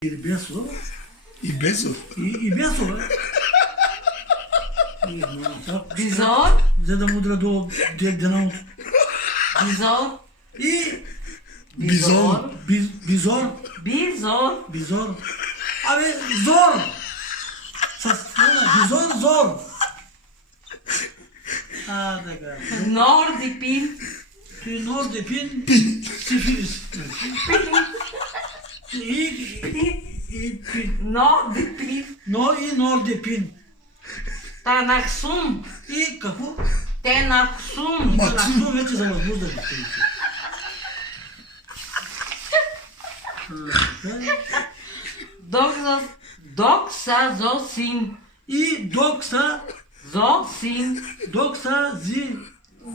Il beso. Il beso? Il beso. Bizor, За да му дадо дедано. bizor, И Bison. бизор. bizor, Бизор. Абе, зор. Бизор, зор. Така. nordipin, Ти нор де пин. Сифилис. И пин. nordipin, Но и нор де пин. tanaxum, И какво? tenaxum, Лаксо вече за възбуждане. doxazosin, И докса, zosin, докса, зи.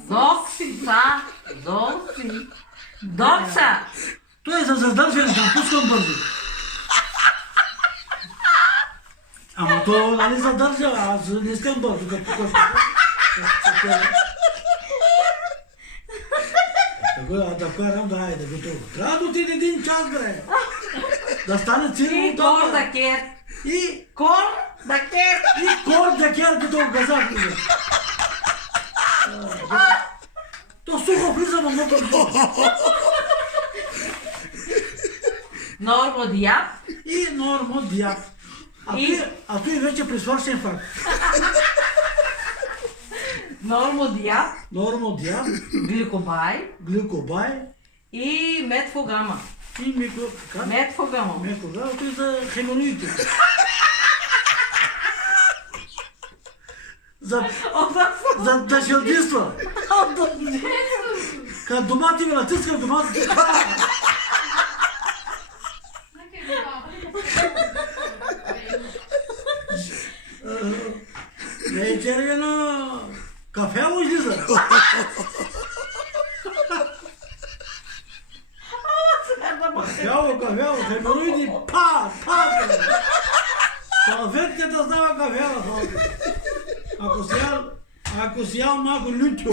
doxazosin, doxa, Той е за задържане, да пускам бързо. Ама то нали задържа, аз не искам бързо да пускам. Да вкарам, да айде, готово. Трябва да отиде един час, бре. Да стане цирно и от това. cordaquer, И cordaquer, кор да кер, като казах. То сухо влиза на много. normodiap, И нормо диап. А той вече при свършен факт. normodiap, Нормо диап, glicobay глюкобай и metfogama, и микро... Как? metfogama. Кога? Той за хемороидите. За дъжелдинства. Като домати ме натискам домати. Не е червено. Кафево излиза. Кафево, хемороиди, па. Салфетката става кафева. Ако си ял малко лютио,